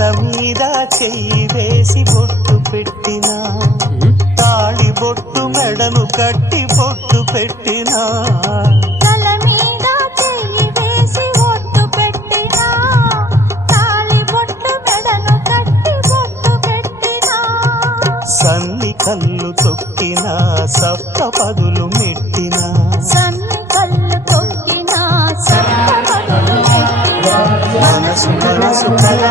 తల మీద చెయ్యి వేసి బొట్టు పెట్టినా తాళి బొట్టు మెడను కట్టి బొట్టు పెట్టినా తల మీద చెయ్యి వేసి బొట్టు పెట్టినా తాళి బొట్టు మెడను కట్టి బొట్టు పెట్టినా సన్ని కళ్ళు తొక్కినా సప్త పదులు మెట్టినా సన్ని కళ్ళు తొక్కినా సప్త పదులు మెట్టినా మనసు మనసు కల